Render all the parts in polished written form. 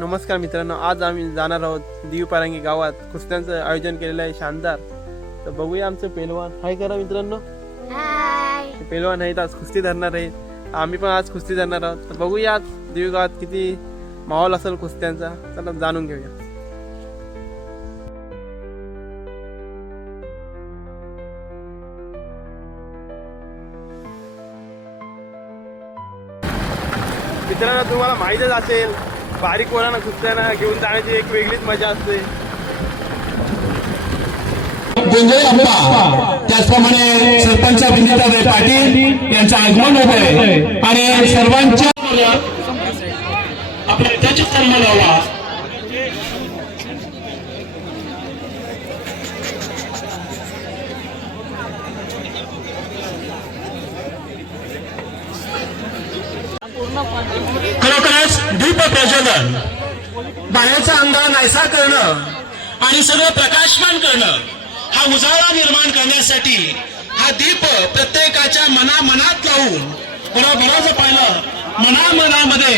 नमस्कार मित्रांनो, आज आम्ही जाणार आहोत दिवपारंगी गावात. कुस्त्यांचं आयोजन केलेलं आहे शानदार. तर बघूया आमचे पेलवान. हाय करा मित्रांनो. हाय. पेलवान आहेत, आज कुस्ती धरणार आहेत. आम्ही पण आज कुस्ती धरणार आहोत. तर बघूया आज दिव गावात किती माहोल असेल कुस्त्यांचा. चला जाणून घेऊया. मित्रांनो, तुम्हाला माहीतच असेल, बारीक पोरांना कुस्त्यांना घेऊन जाण्याची एक वेगळीच मजा असते. त्याचप्रमाणे सरपंच विनीताताई पाटील यांचं आगमन होत आहे आणि सर्वांच्या आपल्या त्याची सन्मान व्हावा. खरोखरच दीप प्रज्वलन, बाहेरचा अंगार नाहीसा करणं आणि सगळं प्रकाशमान करणं, हा उजाळा निर्माण करण्यासाठी हा दीप प्रत्येकाच्या मनात लावून बरोबरच पाहिलं मनामध्ये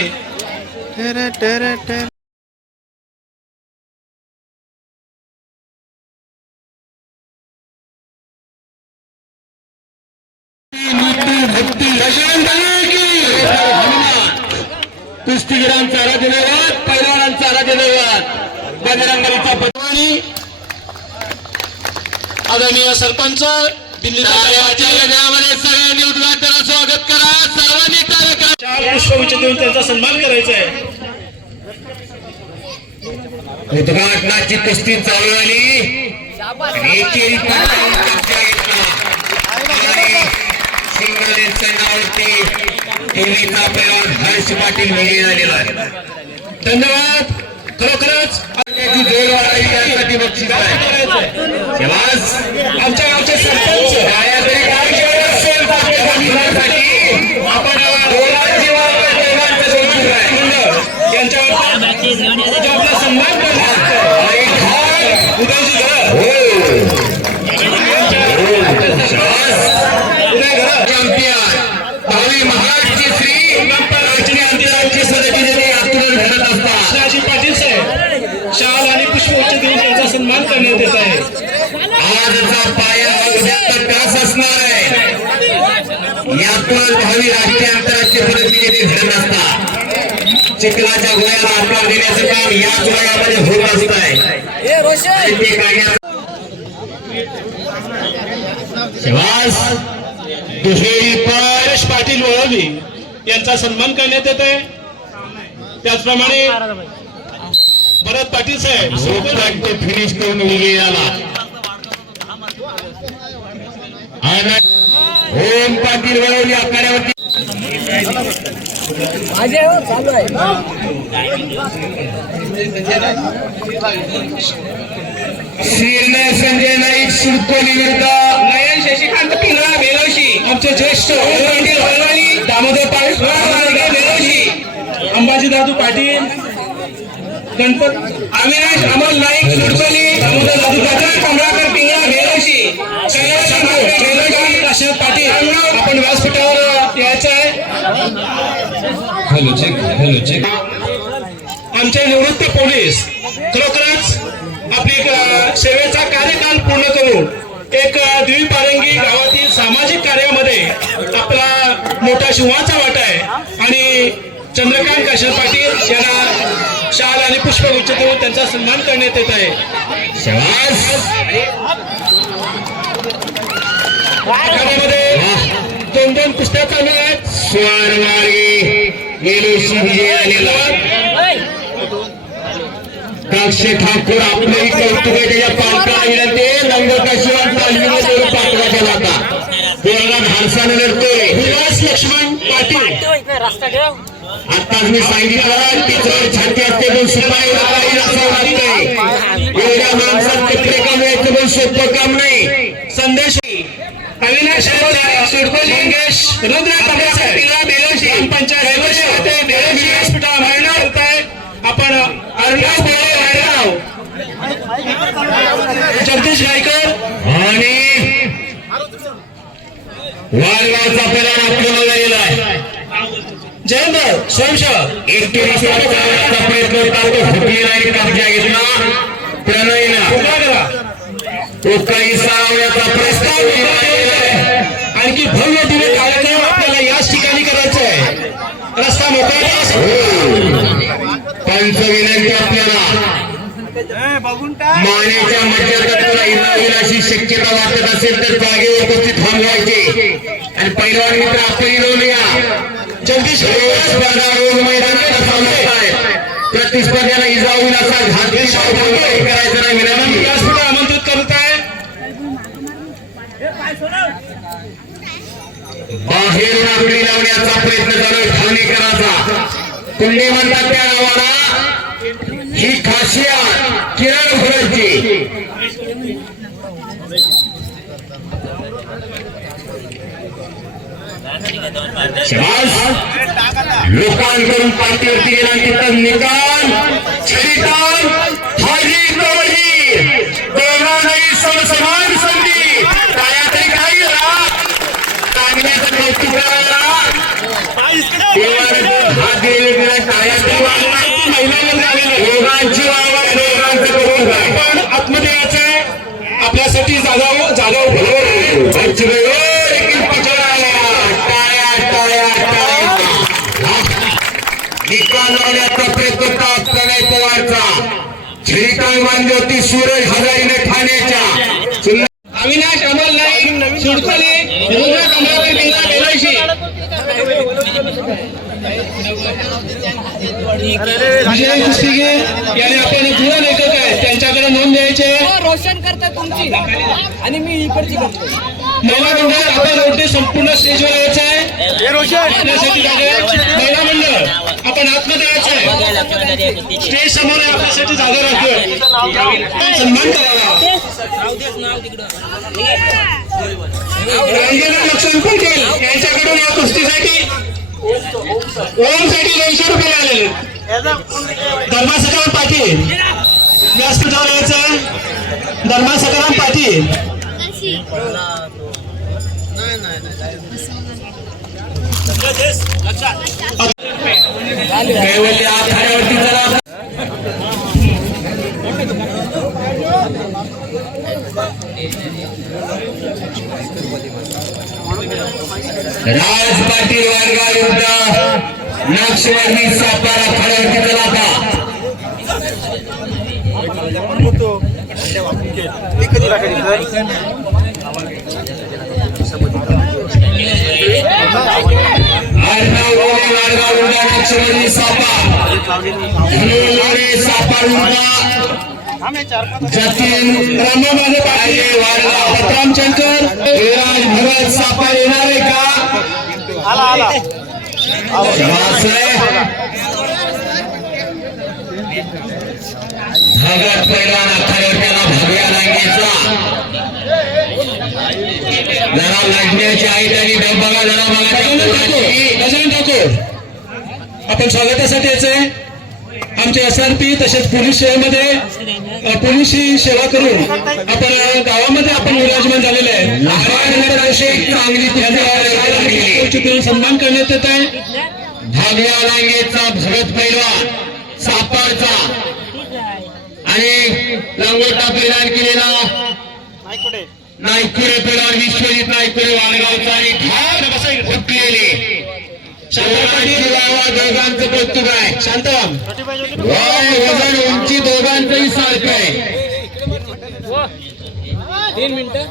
कुस्तीगिरांचा आराध्य दैवत, पैलवानांचा आराध्य दैवत बजरंगबलीचा पटवाणी आदरणीय सरपंच दिल्लीमध्ये सगळ्यांनी उद्घाटनाला स्वागत करा. सर्वांनी कार्यक्रम चार पुष्पगुच्छ देऊन त्यांचा सन्मान करायचा आहे. उद्घाटनाची कुस्ती चालू आली. हर्ष पाटील निघून आलेला आहे. धन्यवाद. खरोखरच जोर वाढावी बक्षीस आहे. आमच्या गावचे सरपंच आपण आपला सन्मान भावी महाराष्ट्र श्री आंतरराष्ट्रीय समितीने आतून घडत असतात. श्री पाटील साहेब शाल आणि पुष्पगुच्छ देऊन त्यांचा सन्मान करण्यात येत आहे. आजचा पाया उद्याचा कास असणार आहे. यातून भावी राष्ट्रीय आंतरराष्ट्रीय समितीने घडत असतात. चिखलाच्या गोळ्याला आकार देण्याचं काम याच वयामध्ये होत असत आहे. दुहेरी परेश पाटील वळवली यांचा सन्मान करण्यात येत आहे. त्याचप्रमाणे भरत पाटील साहेब फिनिश करून गेला. ओम पाटील वळवली आखाड्यावरती संजय नाईक सुरकोली विरुद्ध नयन शशिकांत पिंगळा बेलवशी. आमचे ज्येष्ठ दामोदर पाटील, अंबाजी दादू पाटील, गणपत अविनाश अमोल नाईक सुरकोली, दामोदर दादू पाटील, कमलाकर पिंगळा बेलवशी, काशीनाथ पाटील. आपण व्यासपीठावर यायचं आहे. Hello check. आमचे निवृत्त पोलीस खरोखरच आपली सेवेचा कार्यकाल पूर्ण करून एक द्विपारंगी गावातील सामाजिक कार्यामध्ये आपला मोठा शिवाचा वाटा आहे आणि चंद्रकांत काशीनाथ पाटील यांना शाल आणि पुष्पगुच्छ देऊन त्यांचा सन्मान करण्यात येत आहे. दोन कुस्त्या चालू आहेत. काक्षे ठाकूर आपलंही कौतुक आहे. त्याच्या पालकाला विनंती रंगकाशीवर तालमीमध्ये पाठवा केला होता. पोराला धाडसाने लढतोय विलास लक्ष्मण पाटील. आताच मी सांगितलं ती जर छाती असते पण शिपाई काही असावं लागतंय. एवढ्या माणसात कपडे कमवायचं पण सोपं काम नाही. संदेश अविनाश मंगेश रुद्र आपण जगदीश गायकर आणि वाळगावचा पहिला आपल्याला गेला आहे. जयंत स्वयंसेवक 31 वाजता प्रयत्न होता तो हुकलेला आणि कब्जा घेतला प्रणयला तो काही सावण्याचा प्रस्ताव आणखी भव्य दिव्य कार्यक्रम आपल्याला याच ठिकाणी करायचा आहे. रस्ता मोकळा पंच विनंती आपल्याला मानेच्या मध्यातत्वाला होईल अशी शक्यता वाटत असेल तर जागेवर उपस्थित थांबवायचे आणि पैलवान मित्र आपण इनवूया जगदीश स्पर्धा रोज मैदानात थांबत आहे. प्रतिस्पर्ध्याला इजा होईल असा घातकी करायचं नाही विनंती व्यासपीठावर आमंत्रित करत आहे. बाहेरून आकडी लावण्याचा प्रयत्न चालू आहे ठाणेकरांचा. कुंडी म्हणतात त्या नावाला ही खासियत किरण भोरांची. लोकांकडून पार्टीवरती गेला तिथं निकाल छरितान हाजी कवडी दोघांनाही समसमान संधी त्यातही काही चांगल्याचं कौतुक करायला हात दिलेले दोघांची वावर दोघांचं कौतुक आहे. पण आतमध्ये यायचंय आपल्यासाठी जागा निकाल लावण्याचा प्रयत्न होता प्रणय पवारचा. श्रीकांत ज्योती सूरज हजारीने ठाण्याच्या अविनाश अमल नाईक सुडकली रुद्र कमलाकर किल्ला बेलायशी विजय कुस्तीगे याने आपण जुळा लेखक आहे त्यांच्याकडे नोंद द्यायचे. रोशन करता तुमची आणि मी इकडची करतो. महिला मंडळ आपण रोटे संपूर्ण स्टेजवर यायचं आहे. आपल्यासाठी जागा आहे. महिला मंडळ आपण आतमध्ये यायचं आहे. स्टेज समोर आहे, आपल्यासाठी जागा राखतोय. सन्मान करावा. रंजना लक्ष्मण पटेल यांच्याकडून या कुस्तीसाठी ओमसाठी 200 रुपये आलेले. धर्मा सकाराम पाटील व्यासपीठावर यायचं. धर्मा सकाराम पाटील कैवल्य आखाड्यावरती चला. राज पाटील वारगाव विरुद्ध नागशिवाजी सापारा आखाड्यावरती चला आता. अर्णव गोरे वारगाव विरुद्ध नागशिवाजी सापा धनुलोरे सापा विरुद्ध जतीन रामाबाजे पाटील वारगाव रामचंकर विराज भगत सापा येणार आहे का? शाबास आहे. भगत पैलवान आखाड्यावर त्याला भगव्या रांगेचा जरा लढण्याची आई त्यांनी बघा जरा गजानन ठाकूर आपण स्वागतासाठी यायचंय. आमचे SRP तसेच पोलीस सेवेमध्ये पोलीस सेवा करून आपण गावामध्ये आपण विराजमान झालेले आहे. चांगली सन्मान करण्यात येत आहे. भगव्या रांगेचा भगत पैलवान सापडचा आणि लंगोटा पैलवान केलेला नायकुरे पैलवान विश्वजित नायकुरे वाळगावचा आणि ठार फुटलेले दोघांचं कौतुक आहे. शांतराम वजन उंची दोघांचंही सारखं आहे. 3 मिनिटं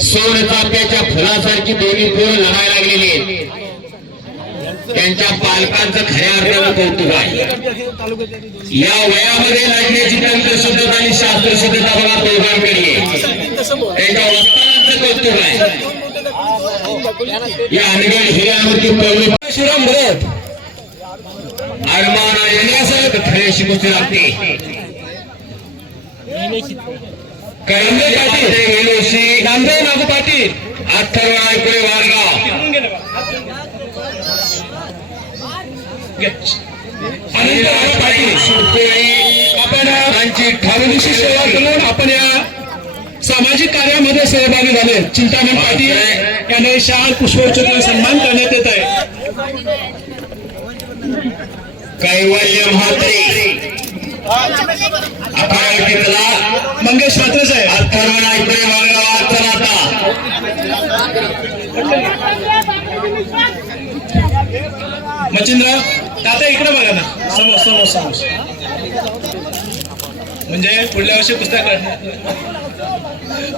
सोन चाफ्याच्या फुलासारखी दोन्ही पोरं लढायला लागलेली आहेत. त्यांच्या पालकांचं खऱ्या अर्थानं कौतुक आहे. या वयामध्ये लढण्याची तंत्रशुद्धता आणि शास्त्रशुद्धता बघा दोघांकडे त्यांच्या वस्तांचं कौतुक आहे. या अनगड हिऱ्यावरती पवळी शिवराम भरत अरमाना येण्यासाठी खऱ्याशी गोष्टी लागते. नामदेव पाटील वेलोशी नामदेव नागू पाटील अथर्व नायकुरे वारगाव अनंत नागू पाटील सुरकुळी आपण त्यांची पोलिसी सेवा करून आपण या सामाजिक कार्यामध्ये सहभागी झाले. चिंतामण पाटील यांना शाल पुष्पवृष्टीने सन्मान करण्यात येत आहे. कैवल्य म्हात्रे अकरा टिकला मंगेश मात्र साहेब अथर्वणा इकडे मागला चला आता मच्छिंद्र ताता इकडे बघा ना समोर समोर म्हणजे पुढल्या वर्षी पुस्तक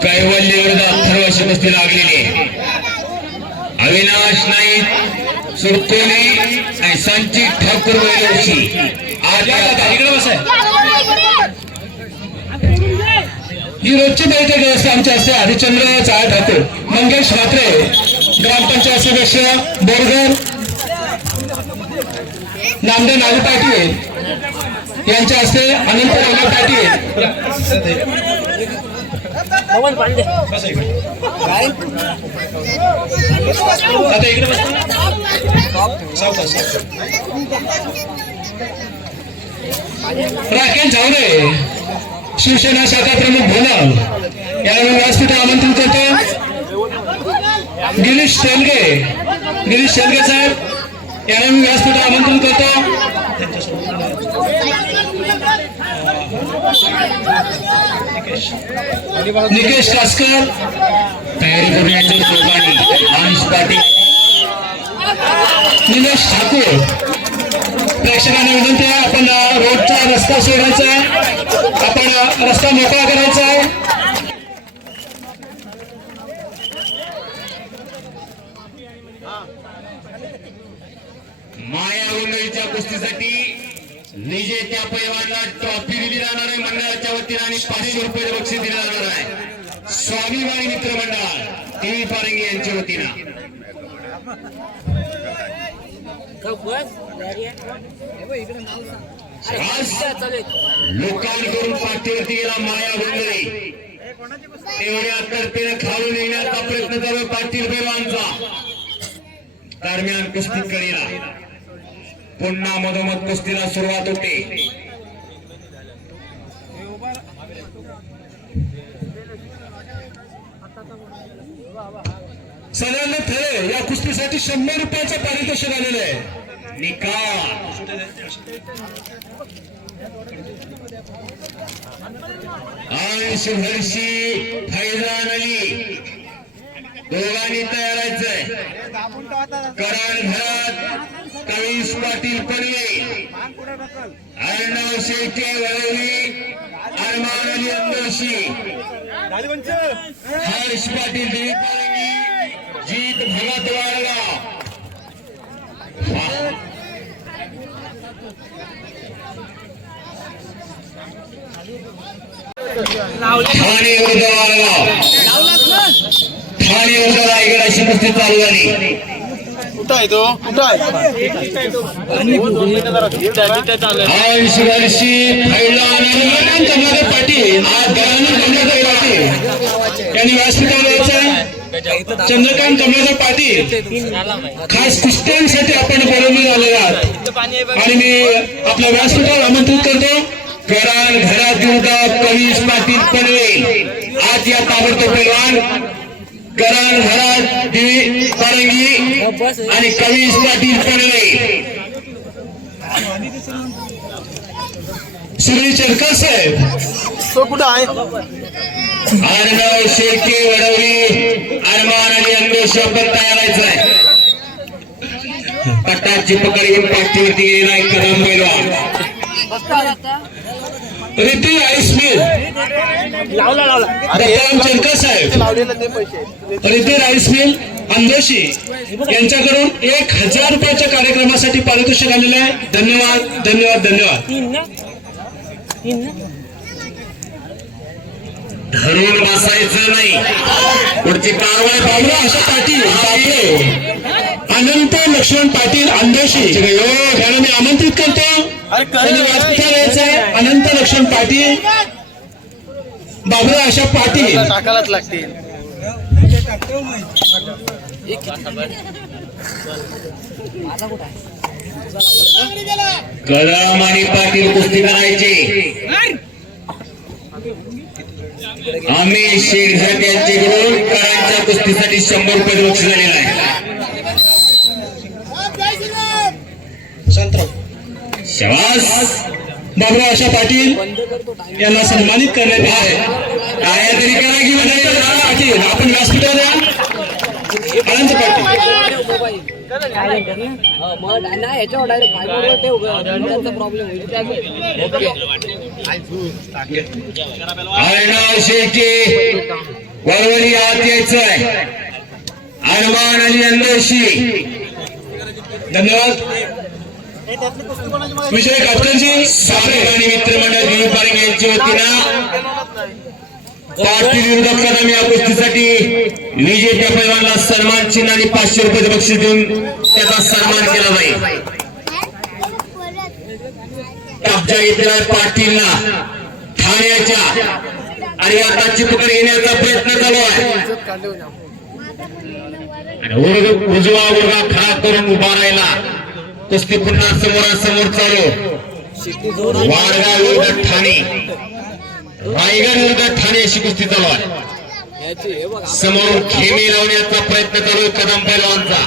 कैवल्य विरुद्ध अथर्वाशी कुस्ती लागलेली आहे. अविनाश नाईक सुरकोली आणि संचित ठाकूर वैरोशी आज इकडे बसाय ही रोजची बैठक असते आमच्या असते. हरिश्चंद्र चाळ ठाकूर, मंगेश म्हात्रे ग्रामपंचायत सदस्य बोरगर, नामदेव नागू पाटील यांच्या हस्ते अनंत रावला पाटील बसा इकडे आता इकडे बस सावकाश राकेश झावरे शिवसेना शाखा प्रमुख भोनल यांना व्यासपीठावर आमंत्रित करतो. गिरीश शेलगे साहेब यांना मी व्यासपीठावर आमंत्रित करतो. निकेश कासकर तयारी करण्याचे दोघांनी माणूस पाटील निलेश ठाकूर. प्रेक्षकांना विनंती आहे आपण रोडचा रस्ता सोडायचा आहे, आपण रस्ता मोकळा करायचा आहे. माया उन्नळीच्या कुस्तीसाठी विजेत्या पैलवानला ट्रॉफी दिली जाणार आहे मंडळाच्या वतीने आणि 500 रुपये बक्षीस दिले जाणार आहे स्वाभिमानी मित्र मंडळ टीव्ही पारंगी यांच्या वतीनं. लोकांकडून पाठीवरती गेला माया उन्नळी, तेवढ्या तर्फेने खाऊन येण्याचा प्रयत्न चालू पाटील पैलवानचा. दरम्यान कुस्ती करीला पुन्हा मधोमध कुस्तीला सुरुवात होते. सगळ्यांना ठरे या कुस्तीसाठी 100 रुपयाचं पारितोषिक आलेलं आहे. निकाल अंश हर्षी फैजान अली दोघांनी तयारायचंय. करण घरात कवीस पाटील पडवे, अर्णव शेट्टी वळवली, अरमान अली अंदोशी, हर्ष पाटील देवी पारंगी, जीत भगत वाळगाव. ठाणे विरुद्ध वाळगाव, ठाणे विरुद्ध रायगड अशी कुस्ती चालू झाली. अंश वर्षी फैलान कमलाकर पाटील आज कमलाकर पाटील यांनी व्यासपीठावर यायचं. चंद्रकांत कमलाकर पाटील खास कुस्त्यांसाठी आपण बोलवले आले आहात आणि मी आपल्या व्यासपीठावर आमंत्रित करतो. करण घरात विरुद्ध कवीस पाटील पनवे आज या ताबडतोब पैलवान करण घरात देवी पारंगी आणि कवीस पाटील पडवे. श्री चरकर साहेब तो कुठं आहे? अर्णव शेळके वडवली, अरमान अली अंदोशी आपण तयारायचं आहे. पट्टाची पकड घेऊन पाठीवरती गेलेला एक कदम पैलवान. रिती राईस मिल दत्ताराम चरकर साहेब, लावलेलं ते पैसे रिती राईस मिल अंदोशी यांच्याकडून 1000 रुपयाच्या कार्यक्रमासाठी पारितोषिक आलेलं आहे. धन्यवाद धन्यवाद धन्यवाद. धरून बसायचं नाही, पुढची कारवाई. बाबरा अशा पाटील अनंत लक्ष्मण पाटील अंदोशी यांना मी आमंत्रित करतो. त्यांनी व्यासपीठावर यायचं आहे. अनंत लक्ष्मण पाटील, बाबरा अशा पाटील टाकायलाच लागतील. कदम आणि पाटील कुस्ती करायची. आम्ही शेरझट यांच्याकडून करांच्या कुस्तीसाठी 100 रुपये बक्षीस झालेलं आहे. शाबास. बाबुराव आशा पाटील यांना सन्मानित करण्यात येत आहे. काय तरी करा की अनंत पाटील आपण व्यासपीठावर या. अनंत पाटील नाही ह्याच्यावर डायरेक्ट फायबरवर ठेव त्यांचा प्रॉब्लेम होईल. अर्णव शेळके वरवली आत यायचंय. अरमान अली अंदोशी. धन्यवाद. विजय काटकरजी साहेब आणि मित्रमंडळ दिलीप पारेख यांच्या वतीनं पाटील विरोधात कदम या कुस्तीसाठी विजेत्या पैलवानाला सन्मान चिन्ह आणि 500 रुपये बक्षीस देऊन त्याचा सन्मान केला जाईल. तापच्या इतिहास पाटीलला ठाण्याच्या आणि आता चिपकड येण्याचा प्रयत्न चालू आहे. उजवा वर्गा खडा करून उभा राहिला. कुस्ती पुन्हा समोरासमोर चालू. वाडगाव विरुद्ध ठाणे, रायगड विरुद्ध ठाणे अशी कुस्ती चालू आहे. समोर खेमी लावण्याचा प्रयत्न चालू आहे कदम पैलवानचा.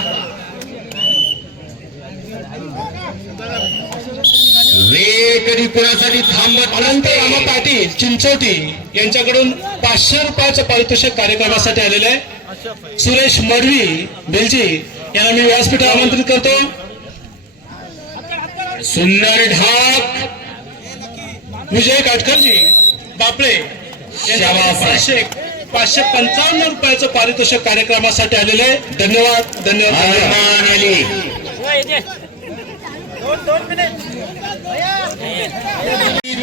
वेळ कधी कुणासाठी थांबत अनंत रामा पाटील चिंचोटी यांच्याकडून 500 रुपयाचं पारितोषिक कार्यक्रमासाठी आलेले आहे. सुरेश मडवी बेलजी यांना मी व्यासपीठावर आमंत्रित करतो. सुंदर ढाक. विजय काटकरजी बापळे शाबास. 555 रुपयाचं पारितोषिक कार्यक्रमासाठी आलेले आहे. धन्यवाद धन्यवाद. अरमान अली.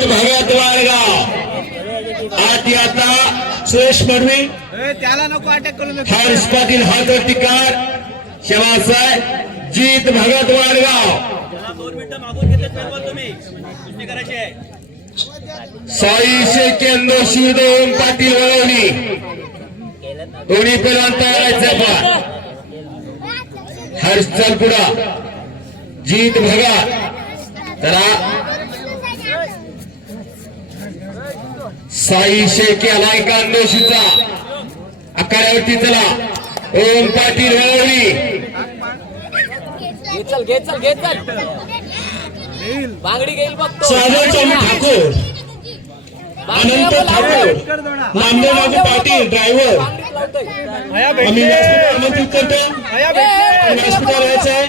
भगत वाडगाव आत आता सुरेश मडवी त्याला नको अटॅक करू हर्ष पाटील हातवरती कार. शाबास आहे. जीत भगत वाडगाव. साई शेळके अंदोशी दोन पाटील वळवली. दोन्ही पैलवान तयार पण हर्ष चलपुडा जीत भगत. चला साई शेळके आलाय का अंदोशीचा आखाड्यावरती. चला ओम पाटील वळवली. घे चल बांगडी घेईल बघतो. सागर ठाकूर, अनंत ठाकूर, नामदेव पाटील ड्रायव्हर आम्ही व्यासपीठावर आमंत्रित करतो. व्यासपीठावर यायचं आहे.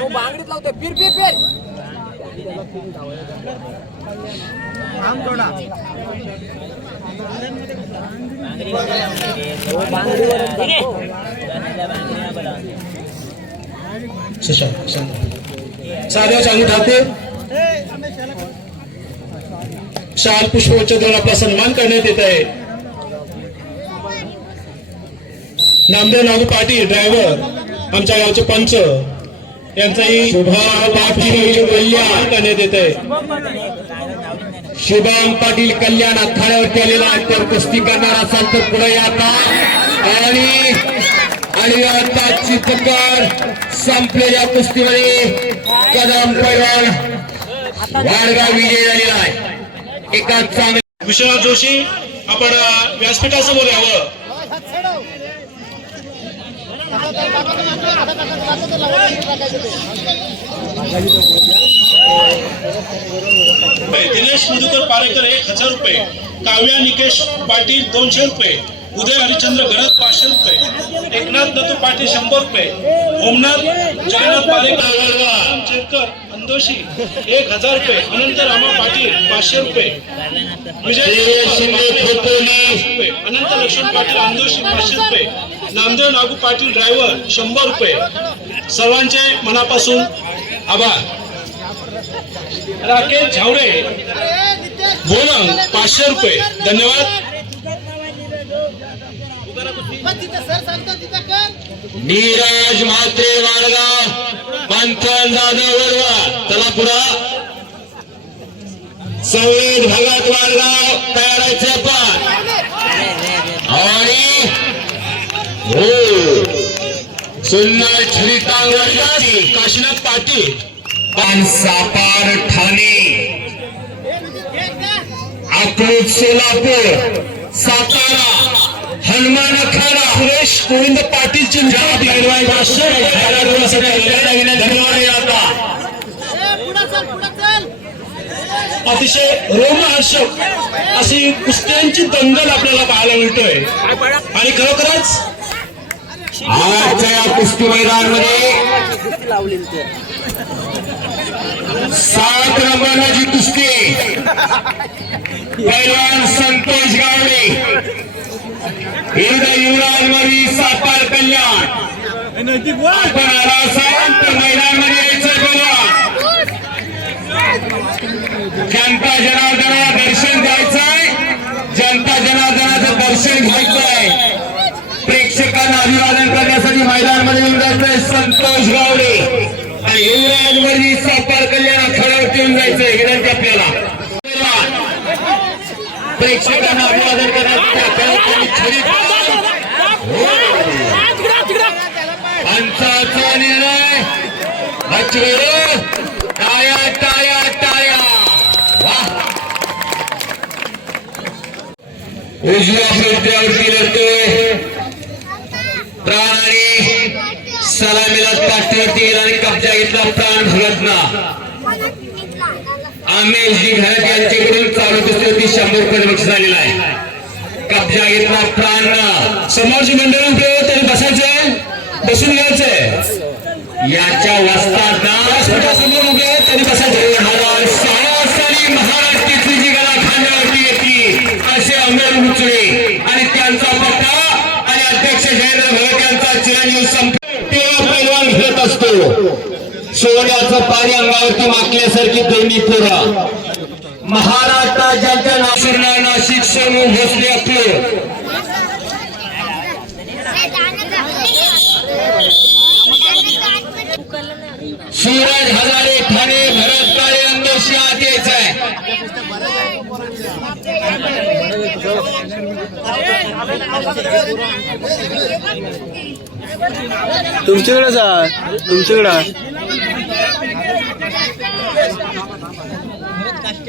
तो बांगडीत लावतोय. फिर साधव चांगू ठाकूर शाल पुष्पवच्च देऊन आपला सन्मान करण्यात येत आहे. नामदेव नागू पाटील ड्रायव्हर आमच्या गावचे पंच यांचाही पाटील कल्याण करण्यात येत आहे. शुभम पाटील कल्याण आखाड्यावरती आलेला आहे. तर कुस्ती करणार असाल तर पुढे या आता. आणि आता चित्रकार संपलेल्या कुस्तीमध्ये कदम पैलवान वाडगाव विजय झालेला आहे. एका चांगल्या विश्वनाथ जोशी आपण व्यासपीठासमोर यावं. दिनेश मधुकर पारेकर 1000 रुपये, काव्या निकेश पाटील 200 रुपये, उदय हरिश्चंद्र गरज 500 रुपये, एकनाथ दत्तू पाटील 100 रुपये, ओमनाथ जगन्नाथ पारेकर चेतकर अंदोशी 1000 रुपये, अनंत रामा पाटील 500 रुपये, विजय शिंदे खोपोली, अनंत लक्ष्मण पाटील अंदोशी 500 रुपये, नामदेव नागू पाटील ड्रायव्हर 100 रुपये. सर्वांचे मनापासून आभार. राकेश झावडे बोलंग 500 रुपये. धन्यवाद. नीरज म्हात्रे वाडगाव, मंथन जाधव वडवा. चला पुढा. संवेद भगत वाडगाव तयार आहे पण. आणि हो सुंदर छडी टांगवरती काशीनाथ पाटील पान सापार ठाणे, अकलूज सोलापूर, सातारा, हनुमान अखाडा, सुरेश गोविंद पाटील चिंचा धन्यवाद. आता अतिशय रोमहर्षक अशी कुस्त्यांची दंगल आपल्याला पाहायला मिळतोय आणि खरोखरच आजच्या या कुस्ती मैदानामध्ये लावली 7 नंबरची कुस्ती पैलवान संतोष गावडे युवराज मरी सापार कल्याण. आपण आला असाल तर मैदानामध्ये यायचं बोला. जनता जनार्दनाला दर्शन द्यायचंय, जनता जनार्दनाचं दर्शन घ्यायचंय, प्रेक्षकांना अभिवादन करण्यासाठी मैदानामध्ये येऊन जायचंय संतोष गावडे आणि युवराज मरी सापार कल्याण खेळावरती येऊन जायचंय. विनंती आपल्याला प्रेक्षकांना अभिवादन करण्यासाठी पंचाचा निर्णय. टाळ्या टाळ्या टाळ्या. उजव्या प्रत्यावरती लढतोय प्राण आणि सलामीला पाठीवरती गेला आणि कब्जा घेतला प्राण भगतना. आमेशजी घरात यांच्याकडून चालू कुस्तीवरती 100 रुपये बक्षीस झालेला आहे. कब्जा घेतला प्राण. समाज मंडळ उभे तरी बसायचंय, बसून घ्यायचंय. याच्या वस्ताद समोर उभे तरी बसायचंय. 2006 साली महाराष्ट्राची जी गळा खांद्यावरती येते असे अमर उचले आणि त्यांचा पट्टा आणि अध्यक्ष जयेंद्र भगत यांचा चिरंजीव तेव्हा पैलवान घेत असतो. सोन्याचं पाणी अंगावरती माकल्यासारखी दोन्ही पोरं महाराष्ट्रात ज्यांच्या नाशिक नाशिक सोनू भोसले आपले सूरज हजारे ठाणे भरत काळे अंगोशी आत यायचंय. तुमच्याकडेच आहे, तुमच्याकडे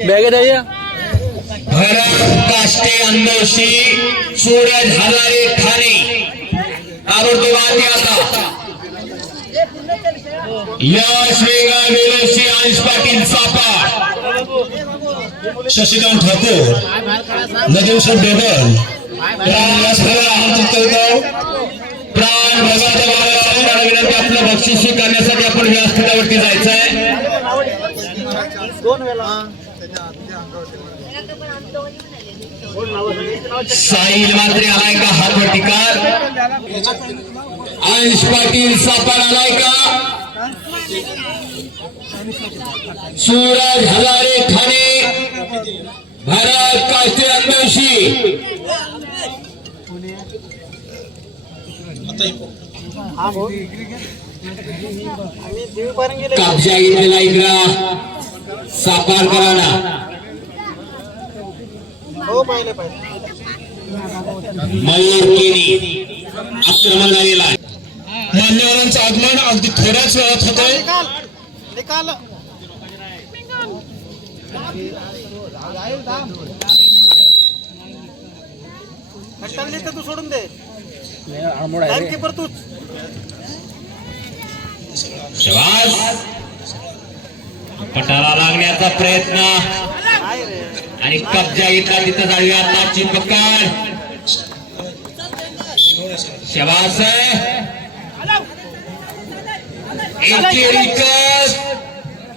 बॅगेत आहे. भरत काष्टे अंगोशी सूरज हजारे ठाणे आवडतो वाटे. आता यश वेगा वेलोशी अंश पाटील सापा शशिकांत ठाकूर, नगेश्वर बेदल प्राण भगवान विनंती. आपलं बक्षीस स्वीकारण्यासाठी आपण व्यासपीठावरती जायचंय. साहिल मात्रे आलाय का हातवरती कार. अंश पाटील सापड आलाय का. सूरज हजारे ठाणे भरत काष्टे अंगोशी. कब्जा घेतलेला इकडा सापारकरांना. मयूर केनी आक्रमण झालेला आहे. मान्यवरांचं आगमन अगदी थोड्याच वेळात होतंय. तू सोडून दे शबास. पटाला लागण्याचा प्रयत्न आणि कब्जा घेतला तिथं जाळी. आताची पकड. शबास.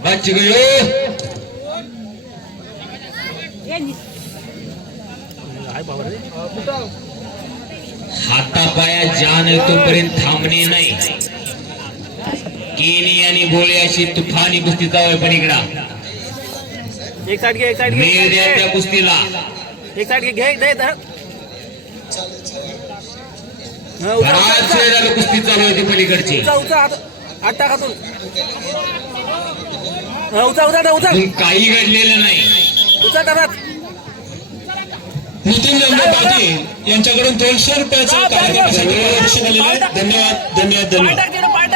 बच गयो. हातापाया जान तोपर्यंत थांबणे नाही. केनी आणि गोळे अशी तुफानी कुस्ती जावं. पण इकडा एक साइड घे, एक साइड घे, मेळ द्या त्या कुस्तीला. एक साइड घे, घे दे धर. बराच वेळ झालं कुस्ती चालू होती पलीकडची. उचा उचा हात टाक हातून. उचा उचा उचा अजून काही घडलेलं नाही. उचा टाकात. नितीन नंदू पाटील यांच्याकडून 200 रुपयाचं कार्यक्रमासाठी बक्षीस आलेलं आहे. धन्यवाद धन्यवाद धन्यवाद.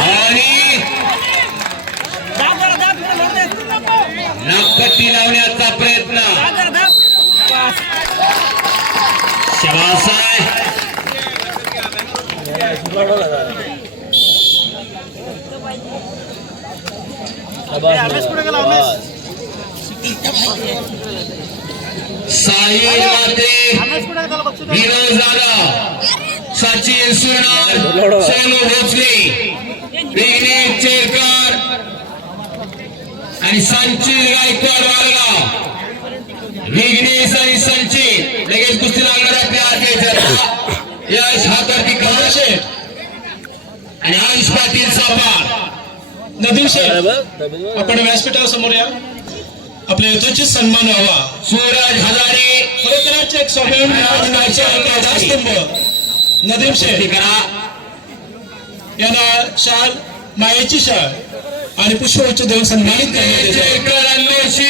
आणि नागपट्टी लावण्याचा प्रयत्न. शबास आहे. साहिल मात्रे, विनोद दादा, सचिन सुरनार, सोनू भोसले, विघ्नेश चेरकर आणि संचित गायकवाड वारगाव. विघ्नेश आणि संचित लगेच कुस्ती लागणार आपल्या हात यश हातावरती कमळशेठ आणि आयुष पाटील सापा. नदीम शेठ, आपण व्यासपीठावर समोर या. आपल्या यथोचित सन्मान व्हावा. सूरज हजारे, खरोखरच एक स्वाभिमान स्तंभ नदीम शेठ करा यांना शाल, मायेची शाल आणि पुष्पगुच्छ देऊन सन्मानित करण्यात येते.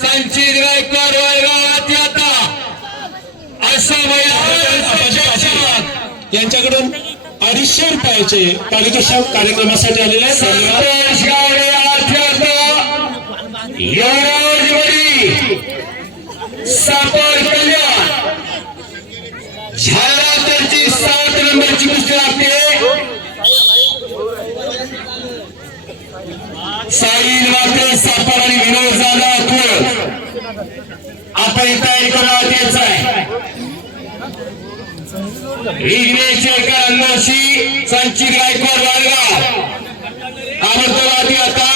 संचित गायकवाड वारगावात आता असं यांच्याकडून 250 रुपयाचे पारितोषिक कार्यक्रमासाठी आलेले आहेत. सापर कल्याण झालातरची 7 नंबरची कुस्ती लागते. साहिल मात्र सापर आणि विनोद जाधव आपण तयारी करण्यात यायचं आहे. विघ्नेश चेरकर अन्नोशी, संचित गायकवाड वारगाव आवर्तवादी आता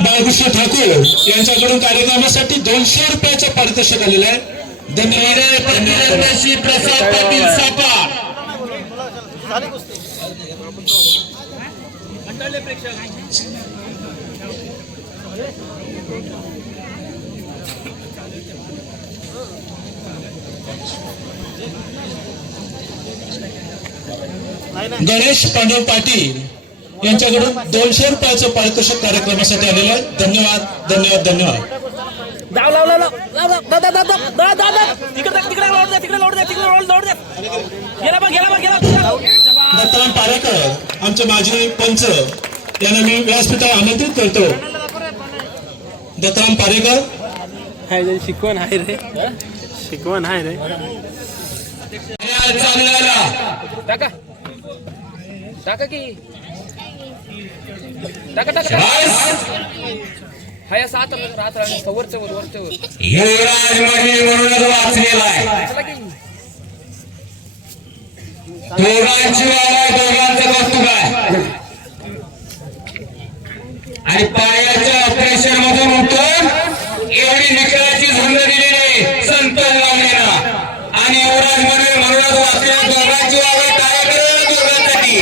बाळकृष्ण ठाकूर यांच्याकडून कार्यक्रमासाठी 200 रुपयाचं पारितोषिक आलेलं आहे. धन्यवाद. प्रसाद पाटील सापा झाली कुस्ती. गणेश पांडव पाटील यांच्याकडून 200 रुपयाचं पारितोषिक कार्यक्रमासाठी आलेलं आहे. धन्यवाद धन्यवाद धन्यवाद. दत्ताराम पारेकर आमचे माजी पंच यांना मी व्यासपीठावर आमंत्रित करतो. दत्ताराम पारेकर, शिकवण आहे रे, शिकवण आहे रे. चालू झाला. टाका टाका की टाका टाका हाय सात रात राहणार वरचं वर वरचं वर युवराज मध्ये म्हणूनच वाचलेला आहे. चला की दोघांची वाव आहे, दोघांचं कौतुक आहे. आणि पायाच्या ऑपरेशन मधून उठून एवढी निकालाची झुंज दिलेली संतोष लावलेला आणि युवराज मध्ये म्हणूनच वाचलेल्या दोघांची वाव आहे. टाळ्या करा दोघांसाठी.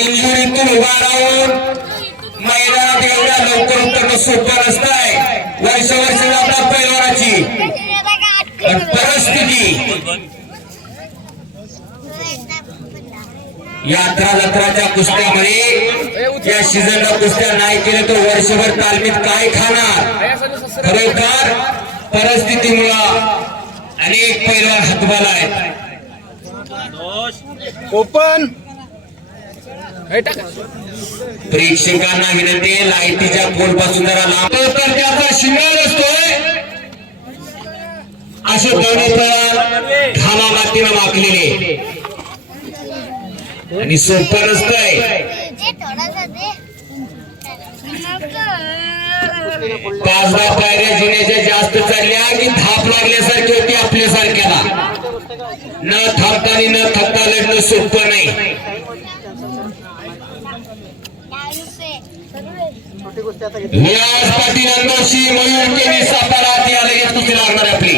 इंजुरीतून उभा राहून मैदानात एवढ्या लवकर उतरणं सोपं नसतंय. वर्ष जातात पैलवानाची परिस्थिती. यात्रा जत्राच्या कुस्त्यामध्ये या सीझनला कुस्त्या नाही केल्या तर वर्षभर तालमीत काय खाणार. खरोखर परिस्थितीमुळं अनेक पैलवान हातबाला आहेत. ओपन प्रेक्षकांना विनंती, लाईटीच्या पोलपासून जरा लांब तर त्याचा शिंगार असतोय. असे दोन्ही पैलवान घाला मातीनं वाकलेले आणि सोपं नसतंय. पाच दहा पायऱ्या जिण्याच्या जास्त चढल्या की धाप लागल्यासारखी होती आपल्यासारख्याला. न थांबता आणि न थकता लढणं सोपं नाही. व्यास पाटील अंगाशी मयूर केली सापाला ती लगेच कुस्ती लागणार आपली.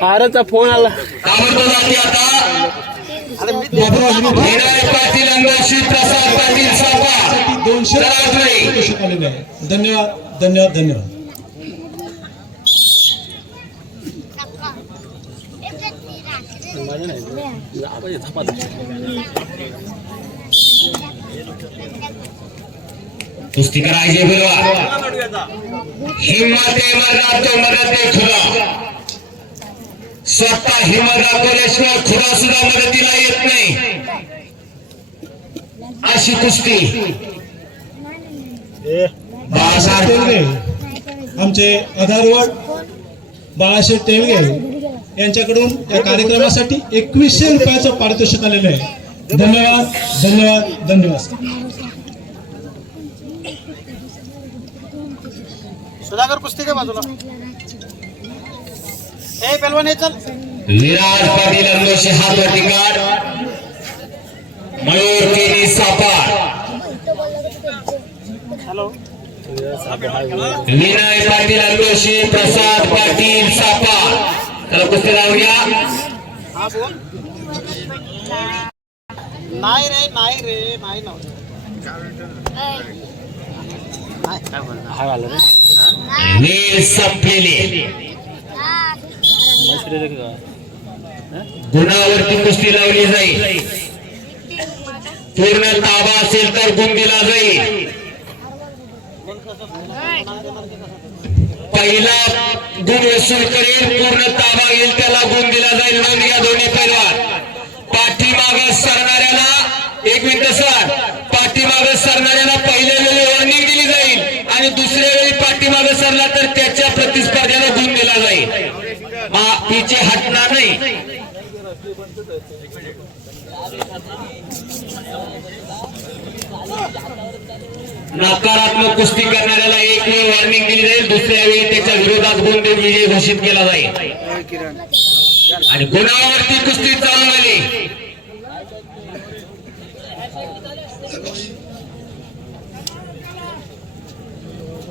फारचा फोन आला. आवडतो जाते आता विनय पाटील अंगाशी प्रसाद पाटील सापा 200 पारितोषिक आलेलं आहे. धन्यवाद धन्यवाद धन्यवाद. कुस्ती करायची बोलवा. हिम्मत आहे मरणार तो मदत आहे खुदा. स्वतः हिम्मत दाखवल्याशिवाय खुदा सुद्धा मदतीला येत नाही. अशी कुस्ती. बाळासाहेब तेलगे आमचे आधारवड बाळासाहेब तेलगे यांच्याकडून या कार्यक्रमासाठी 2100 रुपयाचं पारितोषिक आलेलं आहे. धन्यवाद धन्यवाद धन्यवाद. सुधाकर कुस्ती का बाजूला ए पहलवान ये चल विराज पाटील अंगोशी हात वरती काढ. मयूर केनी सापार. हॅलो विनय पाटील अंगोशी प्रसाद पाटील सापार. चला कुस्ती लावूया. हा बोल नाही रे नाही नव्हतं वेळ संपलेली. गुणावरती कुस्ती लावली जाईल. पूर्ण ताबा असेल तर गुण दिला जाईल. पहिला गुण वसूल करेल, पूर्ण ताबा येईल त्याला गुण दिला जाईल. नोंद घ्या दोन्ही पैलवान. पाठीमाग सरणाऱ्याला 1 मिनिट सर. पाठीमाग सरणाऱ्याला पहिल्या वेळी वॉर्निंग दिली जाईल आणि दुसऱ्या वेळी पाठीमाग सरला तर त्याच्या प्रतिस्पर्ध्याला गुण दिला जाईल. पीछे हटना नाही. नकारात्मक कुस्ती करणाऱ्याला 1 वेळ वॉर्निंग दिली जाईल. दुसऱ्या वेळी त्याच्या विरोधात गुण देऊन विजय घोषित केला जाईल. आणि गुणावरती कुस्ती चालू झाली.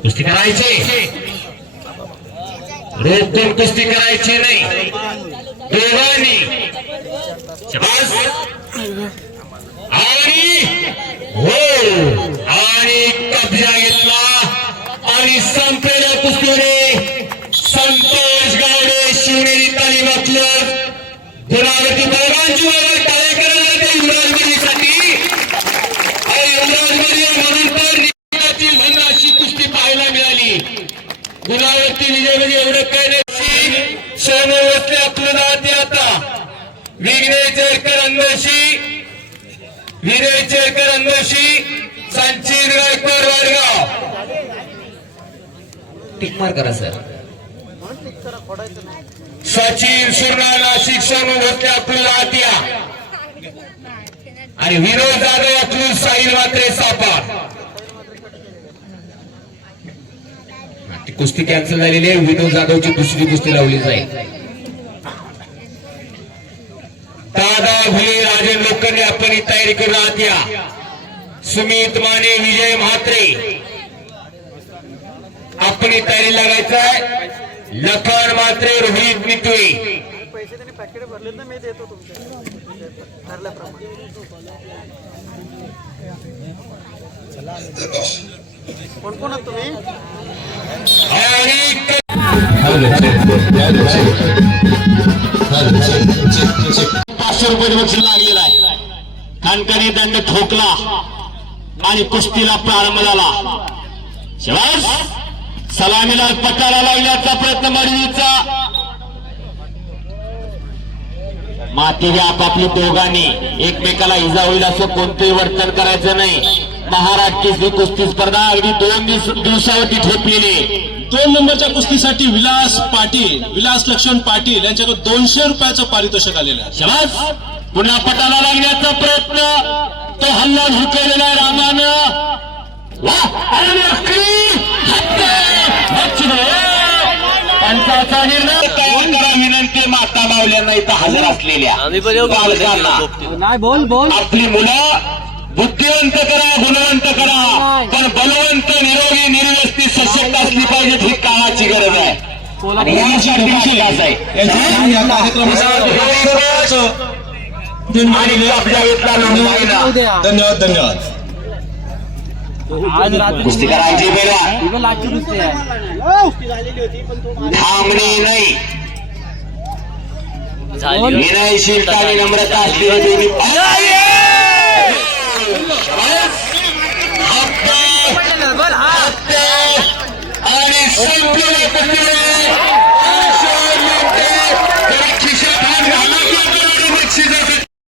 कुस्ती करायची, रोखून कुस्ती करायची नाही दोघांनी. शाबास. आणि हो आणि कब्जा घेतला आणि संपलेल्या कुस्तीने संतोष गावडे शिवनेरी तालीम क्लब गुणावरती दोघांची वगैरे टाळे करायला ते युवराजगिरीसाठी आणि युवराजगिरी म्हणून तर निकालाची म्हणून अशी कुस्ती पाहायला मिळाली. गुणावरती विजय म्हणजे एवढं काय नाही. सोनू वसले आपलं जाते आता. विघ्नेश जयकर अंगोशी, विनय जयकर अंगोशी, संचित गायकवाड वाडगाव. टिक मार करा सर. सचिन सुरना नाशिक, सोनू वसले आपलं आतिया आणि विनोद जाधव अतुल साहिल मात्रे सापार. कुस्ती कॅन्सल झालेली आहे. विनोद जाधवची दुसरी कुस्ती लावली जाईल. दादा भुले राजन लोकांनी आपण ही तयारी करून आत या. सुमित माने, विजय म्हात्रे आपण ही तयारी लागायचं आहे. लखन म्हात्रे, रोहित मितुळे. पैसे त्यांनी पॅकेट भरले ना मी देतो तुमच्या ठरल्याप्रमाणे. कोण कोण आहात तुम्ही? आणि 500 रुपये बक्षीस लागलेला आहे. खानकरी दंड ठोकला आणि कुस्तीला प्रारंभ झाला. शाबास. सलामीला पटाला लावण्याचा प्रयत्न मडवीचा. माती आपापली दोघांनी एकमेकाला इजा होईल असं कोणतंही वर्तन करायचं नाही. महाराष्ट्र कुस्ती स्पर्धा अगदी 2 दिवसावरती ठेपलेली. 2 नंबरच्या कुस्तीसाठी विलास लक्ष्मण पाटील यांच्याकडे 200 रुपयाचं पारितोषिक आलेलं आहे. शाबास. पुन्हा पटाला लागण्याचा प्रयत्न, तो हल्ला हुकलेला आहे रामानं. पंचाचा निर्णय तयार करा विनंती माता मावल्यांना इथं हजर असलेल्या पालकांना. नाही बोल आपली मुलं बुद्धिवंत करा, गुणवंत करा, पण बलवंत, निरोगी, निर्व्यस्ती, सशक्त असली पाहिजे ही काळाची गरज आहे. आणि यासाठी विकास आहे. आणि कब्जा घेतला नोंदवायला. धन्यवाद. आज रात्री कुस्ती करायची बेला इवन लाखची कुस्ती आहे. कुस्ती झालेली होती पण तो थांबणे नाही. विनयशीलता आणि नम्रता असलेली आणि संपलेल्या कुस्तीने खिशात हात घाला बक्षिसासाठी